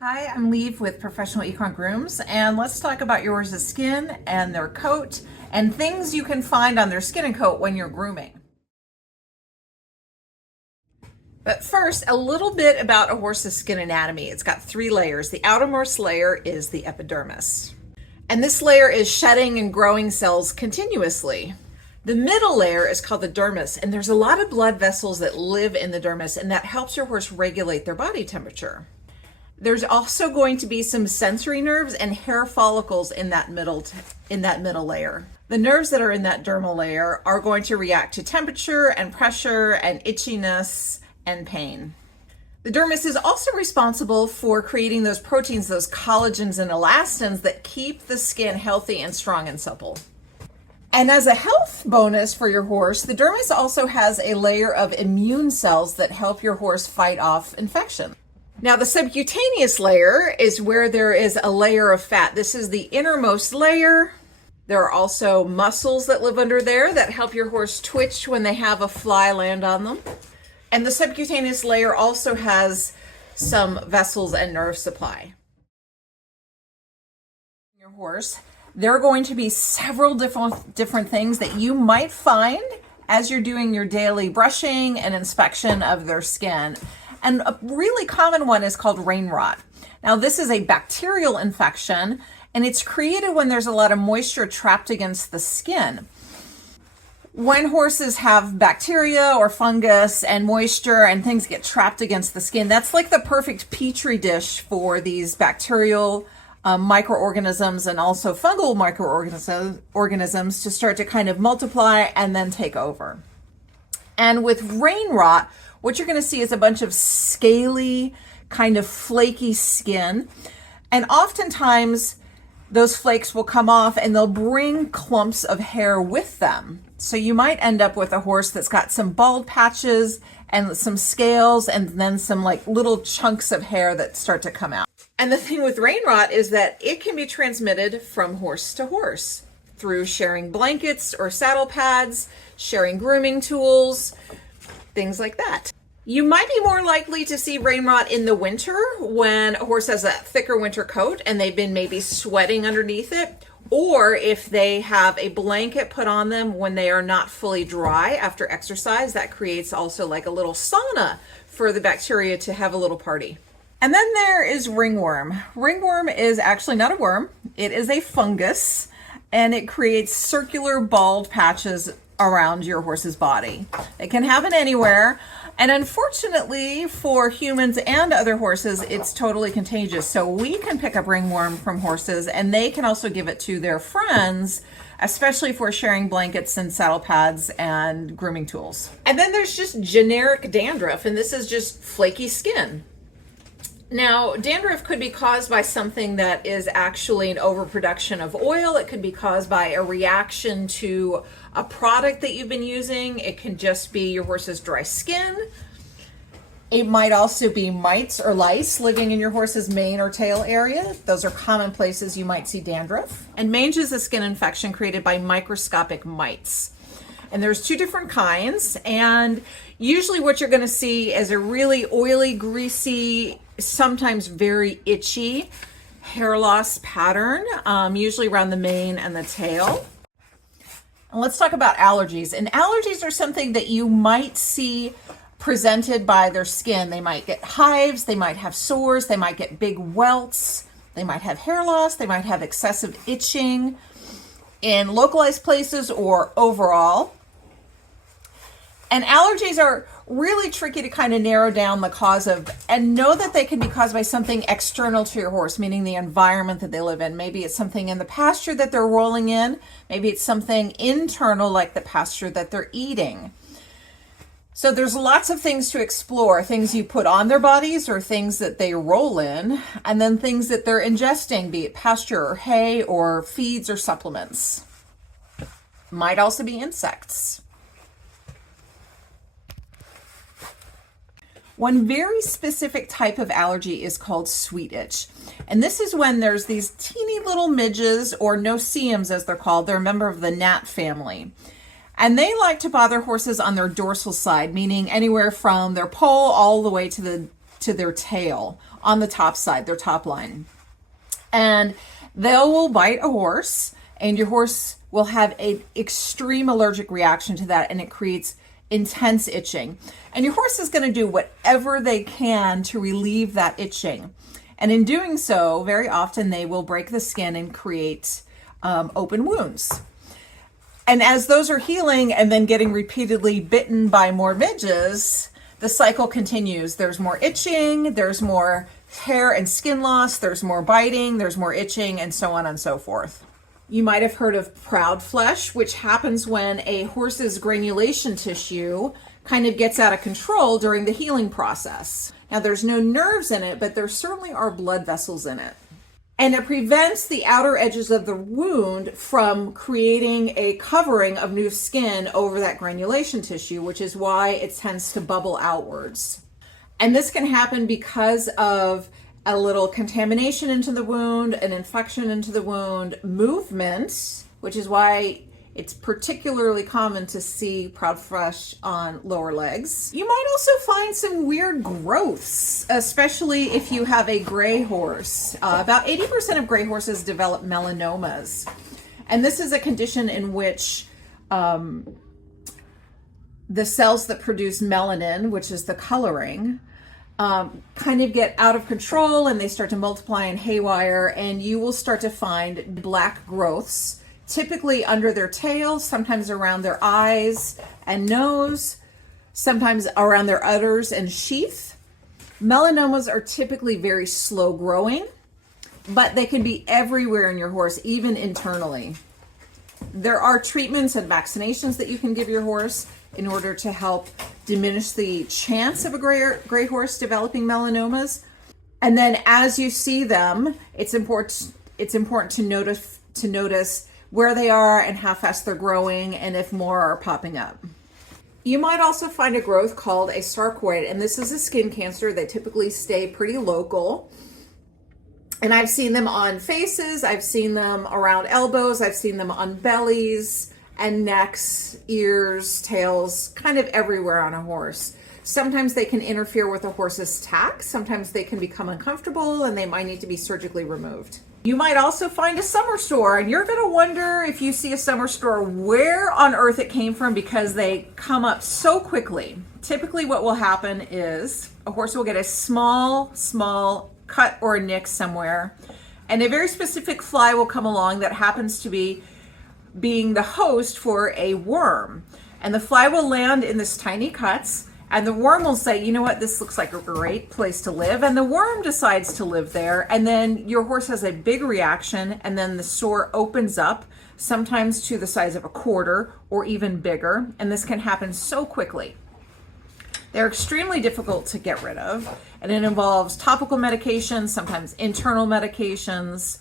Hi, I'm Lieve with Professional Econ Grooms, and let's talk about your horse's skin and their coat and things you can find on their skin and coat when you're grooming. But first, a little bit about a horse's skin anatomy. It's got three layers. The outermost layer is the epidermis, and this layer is shedding and growing cells continuously. The middle layer is called the dermis, and there's a lot of blood vessels that live in the dermis, and that helps your horse regulate their body temperature. There's also going to be some sensory nerves and hair follicles in that middle layer. The nerves that are in that dermal layer are going to react to temperature and pressure and itchiness and pain. The dermis is also responsible for creating those proteins, those collagens and elastins that keep the skin healthy and strong and supple. And as a health bonus for your horse, the dermis also has a layer of immune cells that help your horse fight off infection. Now, the subcutaneous layer is where there is a layer of fat. This is the innermost layer. There are also muscles that live under there that help your horse twitch when they have a fly land on them. And the subcutaneous layer also has some vessels and nerve supply. Your horse, there are going to be several different things that you might find as you're doing your daily brushing and inspection of their skin. And a really common one is called rain rot. Now, this is a bacterial infection, and it's created when there's a lot of moisture trapped against the skin. When horses have bacteria or fungus and moisture and things get trapped against the skin, that's like the perfect petri dish for these bacterial microorganisms and also fungal microorganisms to start to kind of multiply and then take over. And with rain rot, what you're going to see is a bunch of scaly, kind of flaky skin. And oftentimes those flakes will come off and they'll bring clumps of hair with them. So you might end up with a horse that's got some bald patches and some scales and then some like little chunks of hair that start to come out. And the thing with rain rot is that it can be transmitted from horse to horse through sharing blankets or saddle pads, sharing grooming tools, things like that. You might be more likely to see rain rot in the winter when a horse has a thicker winter coat and they've been maybe sweating underneath it, or if they have a blanket put on them when they are not fully dry after exercise. That creates also like a little sauna for the bacteria to have a little party. And then there is ringworm. Ringworm is actually not a worm. It is a fungus, and it creates circular bald patches around your horse's body. It can happen anywhere. And unfortunately for humans and other horses, it's totally contagious. So we can pick up ringworm from horses, and they can also give it to their friends, especially for sharing blankets and saddle pads and grooming tools. And then there's just generic dandruff, and this is just flaky skin. Now, dandruff could be caused by something that is actually an overproduction of oil. It could be caused by a reaction to a product that you've been using. It can just be your horse's dry skin. It might also be mites or lice living in your horse's mane or tail area. Those are common places you might see dandruff. And mange is a skin infection created by microscopic mites. And there's two different kinds. And usually what you're going to see is a really oily, greasy, sometimes very itchy hair loss pattern, usually around the mane and the tail. And let's talk about allergies. And allergies are something that you might see presented by their skin. They might get hives, they might have sores, they might get big welts, they might have hair loss, they might have excessive itching in localized places or overall. And allergies are really tricky to kind of narrow down the cause of, and know that they can be caused by something external to your horse, meaning the environment that they live in. Maybe it's something in the pasture that they're rolling in. Maybe it's something internal like the pasture that they're eating. So there's lots of things to explore, things you put on their bodies or things that they roll in, and then things that they're ingesting, be it pasture or hay or feeds or supplements. Might also be insects. One very specific type of allergy is called sweet itch. And this is when there's these teeny little midges, or no-see-ums as they're called. They're a member of the gnat family. And they like to bother horses on their dorsal side, meaning anywhere from their poll all the way to the to their tail on the top side, their top line. And they will bite a horse, and your horse will have an extreme allergic reaction to that, and it creates intense itching. And your horse is going to do whatever they can to relieve that itching. And in doing so, very often they will break the skin and create open wounds. And as those are healing and then getting repeatedly bitten by more midges, the cycle continues. There's more itching, there's more hair and skin loss, there's more biting, there's more itching, and so on and so forth. You might have heard of proud flesh, which happens when a horse's granulation tissue kind of gets out of control during the healing process. Now, there's no nerves in it, but there certainly are blood vessels in it. And it prevents the outer edges of the wound from creating a covering of new skin over that granulation tissue, which is why it tends to bubble outwards. And this can happen because of a little contamination into the wound, an infection into the wound, movement, which is why it's particularly common to see proud flesh on lower legs. You might also find some weird growths, especially if you have a gray horse. About 80% of gray horses develop melanomas. And this is a condition in which the cells that produce melanin, which is the coloring, kind of get out of control, and they start to multiply and haywire, and you will start to find black growths, typically under their tail, sometimes around their eyes and nose, sometimes around their udders and sheath. Melanomas are typically very slow growing, but they can be everywhere in your horse, even internally. There are treatments and vaccinations that you can give your horse in order to help diminish the chance of a gray horse developing melanomas. And then as you see them, it's important to notice where they are and how fast they're growing, and if more are popping up. You might also find a growth called a sarcoid, and this is a skin cancer. They typically stay pretty local. And I've seen them on faces, I've seen them around elbows, I've seen them on bellies and necks, ears, tails, kind of everywhere on a horse. Sometimes they can interfere with a horse's tack. Sometimes they can become uncomfortable and they might need to be surgically removed. You might also find a summer store, and you're going to wonder, if you see a summer store, where on earth it came from, because they come up so quickly. Typically what will happen is a horse will get a small cut or a nick somewhere, and a very specific fly will come along that happens to be being the host for a worm. And the fly will land in this tiny cuts, and the worm will say, you know what, this looks like a great place to live. And the worm decides to live there. And then your horse has a big reaction, and then the sore opens up, sometimes to the size of a quarter or even bigger. And this can happen so quickly. They're extremely difficult to get rid of. And it involves topical medications, sometimes internal medications.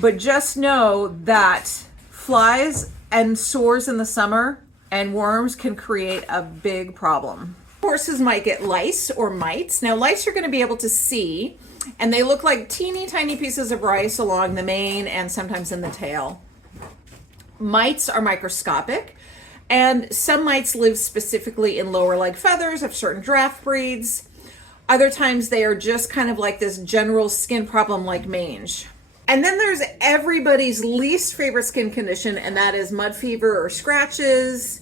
But just know that flies and sores in the summer and worms can create a big problem. Horses might get lice or mites. Now, lice you're going to be able to see, and they look like teeny tiny pieces of rice along the mane and sometimes in the tail. Mites are microscopic, and some mites live specifically in lower leg feathers of certain draft breeds. Other times they are just kind of like this general skin problem like mange. And then there's everybody's least favorite skin condition, and that is mud fever or scratches.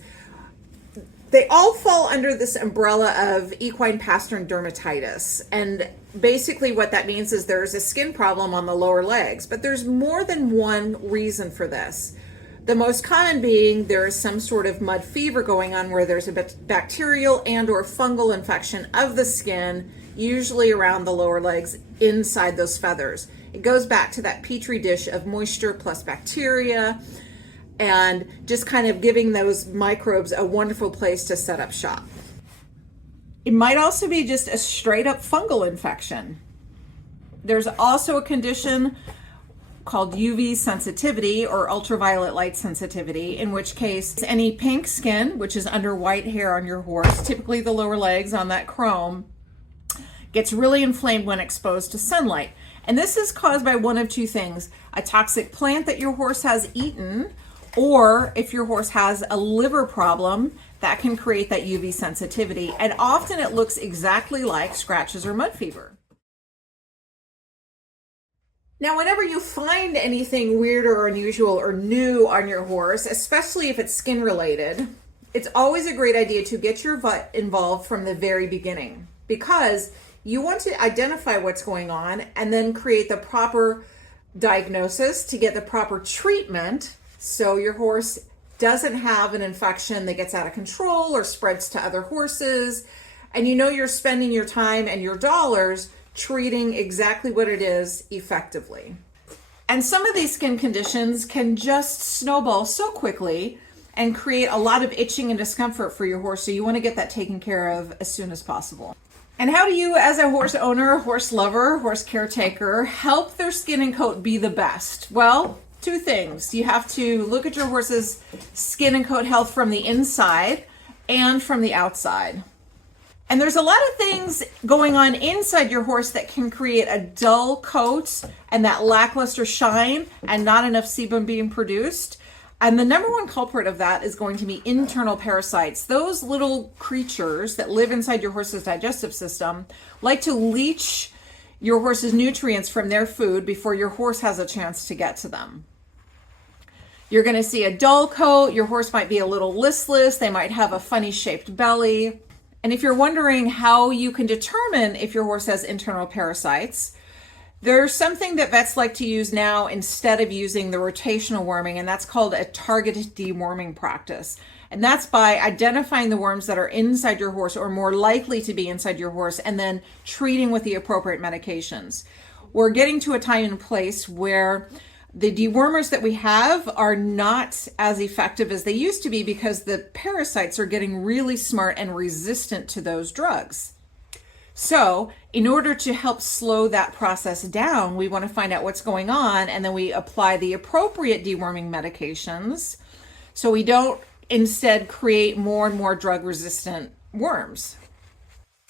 They all fall under this umbrella of equine pastern dermatitis. And basically what that means is there's a skin problem on the lower legs, but there's more than one reason for this. The most common being there is some sort of mud fever going on where there's a bacterial and or fungal infection of the skin, usually around the lower legs inside those feathers. It goes back to that petri dish of moisture plus bacteria and just kind of giving those microbes a wonderful place to set up shop. It might also be just a straight up fungal infection. There's also a condition called UV sensitivity or ultraviolet light sensitivity, in which case any pink skin, which is under white hair on your horse, typically the lower legs on that chrome, gets really inflamed when exposed to sunlight. And this is caused by one of two things: a toxic plant that your horse has eaten, or if your horse has a liver problem, that can create that UV sensitivity. And often it looks exactly like scratches or mud fever. Now, whenever you find anything weird or unusual or new on your horse, especially if it's skin related, it's always a great idea to get your vet involved from the very beginning, because you want to identify what's going on and then create the proper diagnosis to get the proper treatment so your horse doesn't have an infection that gets out of control or spreads to other horses. And you know you're spending your time and your dollars treating exactly what it is effectively. And some of these skin conditions can just snowball so quickly and create a lot of itching and discomfort for your horse. So you want to get that taken care of as soon as possible. And how do you, as a horse owner, horse lover, horse caretaker, help their skin and coat be the best? Well, two things. You have to look at your horse's skin and coat health from the inside and from the outside. And there's a lot of things going on inside your horse that can create a dull coat and that lackluster shine and not enough sebum being produced. And the number one culprit of that is going to be internal parasites. Those little creatures that live inside your horse's digestive system like to leach your horse's nutrients from their food before your horse has a chance to get to them. You're going to see a dull coat. Your horse might be a little listless. They might have a funny shaped belly. And if you're wondering how you can determine if your horse has internal parasites, there's something that vets like to use now instead of using the rotational worming, and that's called a targeted deworming practice. And that's by identifying the worms that are inside your horse or more likely to be inside your horse and then treating with the appropriate medications. We're getting to a time and place where the dewormers that we have are not as effective as they used to be because the parasites are getting really smart and resistant to those drugs. So in order to help slow that process down, we want to find out what's going on, and then we apply the appropriate deworming medications so we don't instead create more and more drug resistant worms.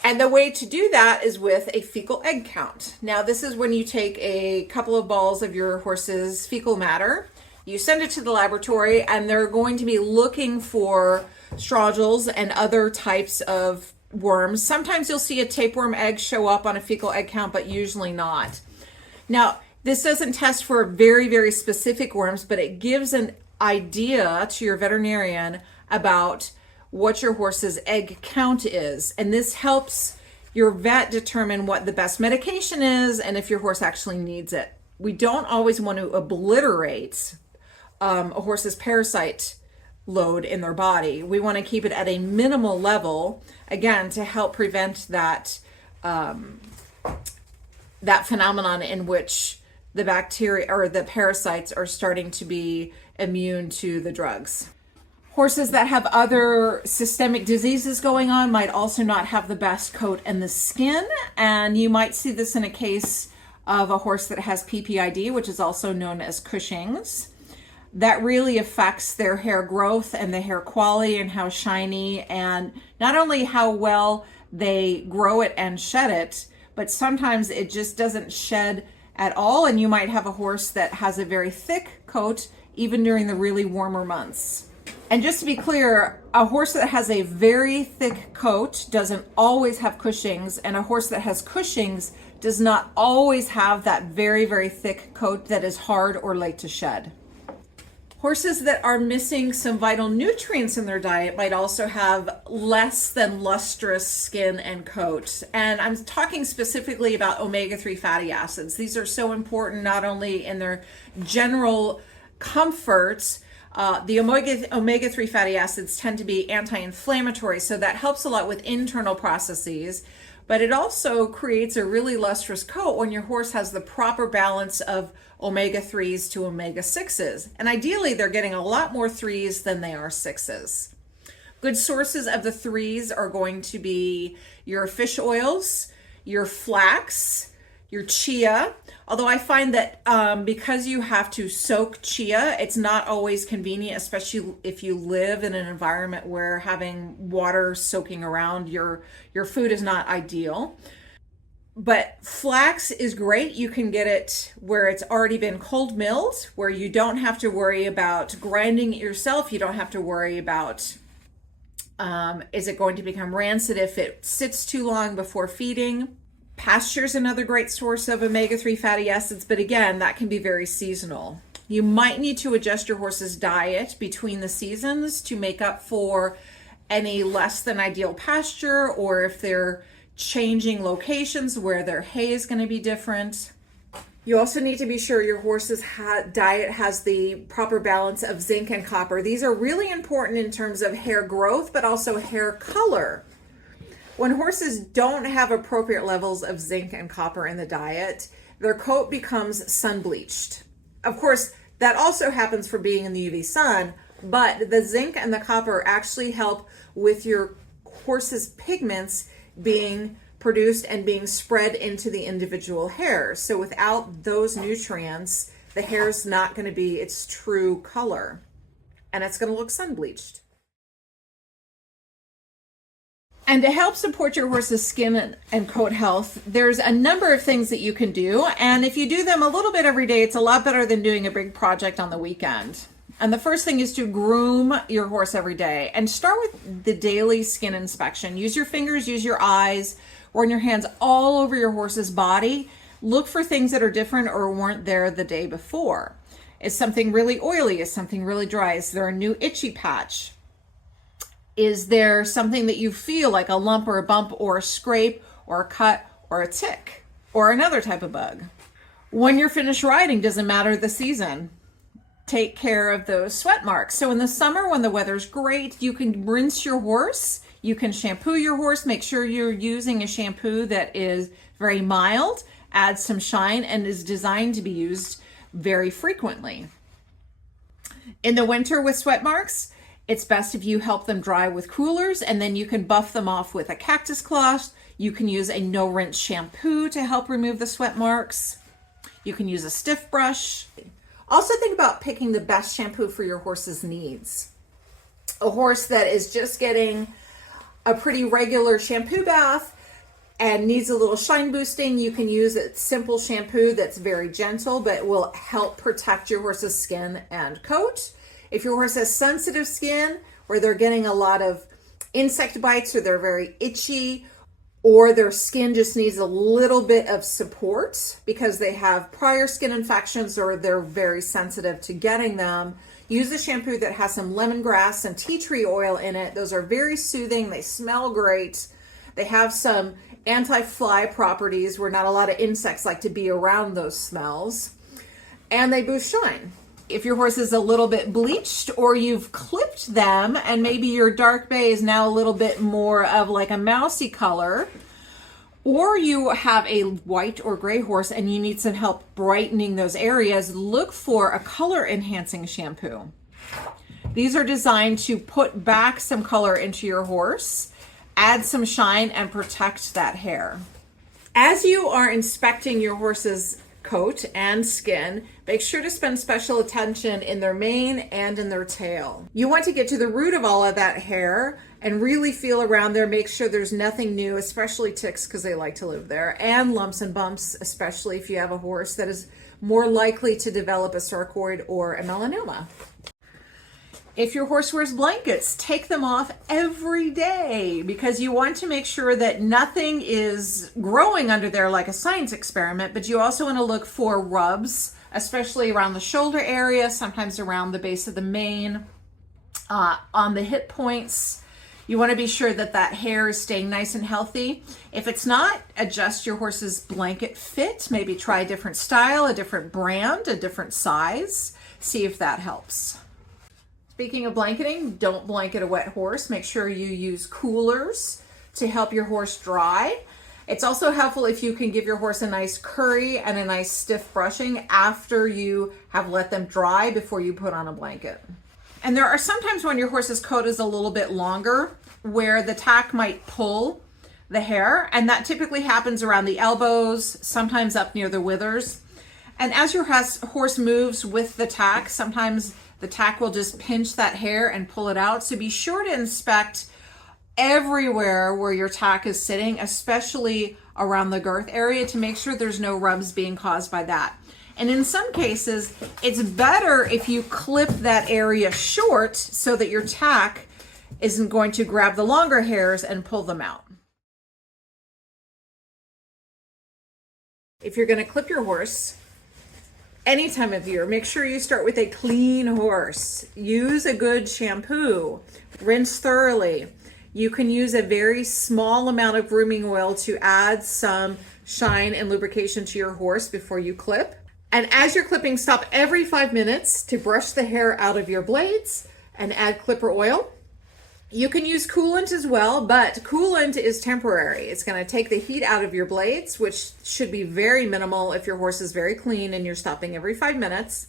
And the way to do that is with a fecal egg count. Now, this is when you take a couple of balls of your horse's fecal matter, you send it to the laboratory, and they're going to be looking for strodules and other types of worms. Sometimes you'll see a tapeworm egg show up on a fecal egg count, but usually not. Now, this doesn't test for very, very specific worms, but it gives an idea to your veterinarian about what your horse's egg count is. And this helps your vet determine what the best medication is and if your horse actually needs it. We don't always want to obliterate a horse's parasite load in their body. We want to keep it at a minimal level, again, to help prevent that that phenomenon in which the bacteria or the parasites are starting to be immune to the drugs. Horses that have other systemic diseases going on might also not have the best coat and the skin, and you might see this in a case of a horse that has PPID, which is also known as Cushing's. That really affects their hair growth and the hair quality and how shiny, and not only how well they grow it and shed it, but sometimes it just doesn't shed at all, and you might have a horse that has a very thick coat even during the really warmer months. And just to be clear, a horse that has a very thick coat doesn't always have Cushing's, and a horse that has Cushing's does not always have that very, very thick coat that is hard or late to shed. Horses that are missing some vital nutrients in their diet might also have less than lustrous skin and coat. And I'm talking specifically about omega-3 fatty acids. These are so important not only in their general comfort. The omega-3 fatty acids tend to be anti-inflammatory, so that helps a lot with internal processes, but it also creates a really lustrous coat when your horse has the proper balance of omega-3s to omega-6s. And ideally, they're getting a lot more 3s than they are 6s. Good sources of the 3s are going to be your fish oils, your flax, your chia. Although I find that because you have to soak chia, it's not always convenient, especially if you live in an environment where having water soaking around your food is not ideal. But flax is great. You can get it where it's already been cold milled, where you don't have to worry about grinding it yourself. You don't have to worry about Is it going to become rancid if it sits too long before feeding? Pasture is another great source of omega-3 fatty acids, but again, that can be very seasonal. You might need to adjust your horse's diet between the seasons to make up for any less than ideal pasture, or if they're changing locations where their hay is going to be different. You also need to be sure your horse's diet has the proper balance of zinc and copper. These are really important in terms of hair growth, but also hair color. When horses don't have appropriate levels of zinc and copper in the diet, their coat becomes sun bleached. Of course, that also happens for being in the UV sun, but the zinc and the copper actually help with your horse's pigments being produced and being spread into the individual hairs. So without those nutrients, the hair's not going to be its true color, and it's going to look sun bleached. And to help support your horse's skin and coat health, there's a number of things that you can do. And if you do them a little bit every day, it's a lot better than doing a big project on the weekend. And the first thing is to groom your horse every day. And start with the daily skin inspection. Use your fingers, use your eyes, run your hands all over your horse's body. Look for things that are different or weren't there the day before. Is something really oily? Is something really dry? Is there a new itchy patch? Is there something that you feel like a lump or a bump or a scrape or a cut or a tick or another type of bug? When you're finished riding, doesn't matter the season, take care of those sweat marks. So in the summer, when the weather's great, you can rinse your horse. You can shampoo your horse. Make sure you're using a shampoo that is very mild, adds some shine, and is designed to be used very frequently. In the winter with sweat marks, it's best if you help them dry with coolers, and then you can buff them off with a cactus cloth. You can use a no-rinse shampoo to help remove the sweat marks. You can use a stiff brush. Also think about picking the best shampoo for your horse's needs. A horse that is just getting a pretty regular shampoo bath and needs a little shine boosting, you can use a simple shampoo that's very gentle but will help protect your horse's skin and coat. If your horse has sensitive skin where they're getting a lot of insect bites or they're very itchy, or their skin just needs a little bit of support because they have prior skin infections or they're very sensitive to getting them, use a shampoo that has some lemongrass and tea tree oil in it. Those are very soothing. They smell great. They have some anti-fly properties where not a lot of insects like to be around those smells, and they boost shine. If your horse is a little bit bleached or you've clipped them and maybe your dark bay is now a little bit more of like a mousy color, or you have a white or gray horse and you need some help brightening those areas, look for a color enhancing shampoo. These are designed to put back some color into your horse, add some shine, and protect that hair. As you are inspecting your horse's coat and skin, make sure to spend special attention in their mane and in their tail. You want to get to the root of all of that hair and really feel around there, make sure there's nothing new, especially ticks because they like to live there, and lumps and bumps, especially if you have a horse that is more likely to develop a sarcoid or a melanoma. If your horse wears blankets, take them off every day because you want to make sure that nothing is growing under there like a science experiment, but you also want to look for rubs, especially around the shoulder area, sometimes around the base of the mane, on the hip points. You want to be sure that that hair is staying nice and healthy. If it's not, adjust your horse's blanket fit. Maybe try a different style, a different brand, a different size. See if that helps. Speaking of blanketing, don't blanket a wet horse. Make sure you use coolers to help your horse dry. It's also helpful if you can give your horse a nice curry and a nice stiff brushing after you have let them dry before you put on a blanket. And there are sometimes when your horse's coat is a little bit longer where the tack might pull the hair, and that typically happens around the elbows, sometimes up near the withers. And as your horse moves with the tack, sometimes the tack will just pinch that hair and pull it out. So be sure to inspect everywhere where your tack is sitting, especially around the girth area, to make sure there's no rubs being caused by that. And in some cases, it's better if you clip that area short so that your tack isn't going to grab the longer hairs and pull them out. If you're going to clip your horse any time of year, make sure you start with a clean horse. Use a good shampoo. Rinse thoroughly. You can use a very small amount of grooming oil to add some shine and lubrication to your horse before you clip. And as you're clipping, stop every 5 minutes to brush the hair out of your blades and add clipper oil. You can use coolant as well, but coolant is temporary. It's going to take the heat out of your blades, which should be very minimal if your horse is very clean and you're stopping every 5 minutes.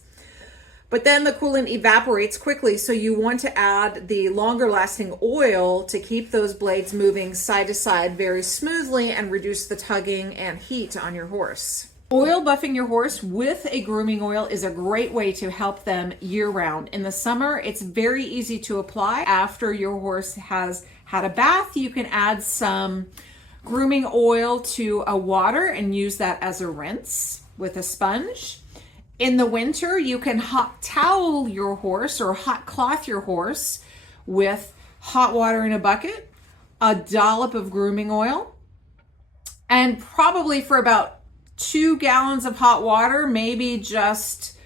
But then the coolant evaporates quickly, so you want to add the longer lasting oil to keep those blades moving side to side very smoothly and reduce the tugging and heat on your horse. Oil buffing your horse with a grooming oil is a great way to help them year round. In the summer, it's very easy to apply. After your horse has had a bath, you can add some grooming oil to a water and use that as a rinse with a sponge. In the winter, you can hot towel your horse or hot cloth your horse with hot water in a bucket, a dollop of grooming oil, and probably for about 2 gallons of hot water, maybe just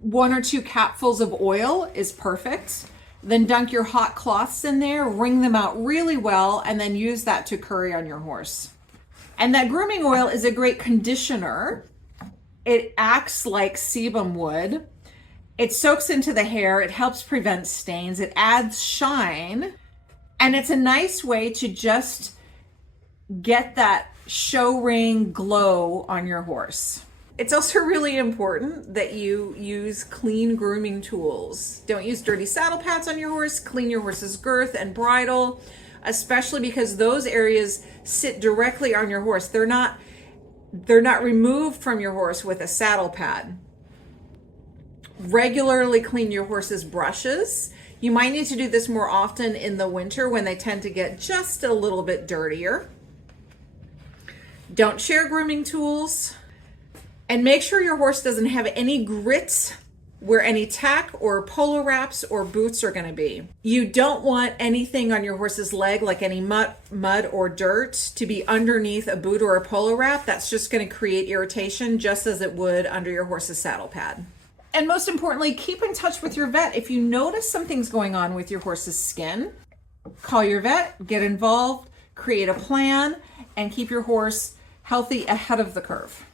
1 or 2 capfuls of oil is perfect. Then dunk your hot cloths in there, wring them out really well, and then use that to curry on your horse. And that grooming oil is a great conditioner. It acts like sebum would. It soaks into the hair. It helps prevent stains. It adds shine. And it's a nice way to just get that show ring glow on your horse. It's also really important that you use clean grooming tools. Don't use dirty saddle pads on your horse. Clean your horse's girth and bridle, especially because those areas sit directly on your horse. They're not removed from your horse with a saddle pad. Regularly clean your horse's brushes. You might need to do this more often in the winter when they tend to get just a little bit dirtier. Don't share grooming tools. And make sure your horse doesn't have any grits where any tack or polo wraps or boots are going to be. You don't want anything on your horse's leg, like any mud or dirt, to be underneath a boot or a polo wrap. That's just going to create irritation, just as it would under your horse's saddle pad. And most importantly, keep in touch with your vet. If you notice something's going on with your horse's skin, call your vet, get involved, create a plan, and keep your horse healthy ahead of the curve.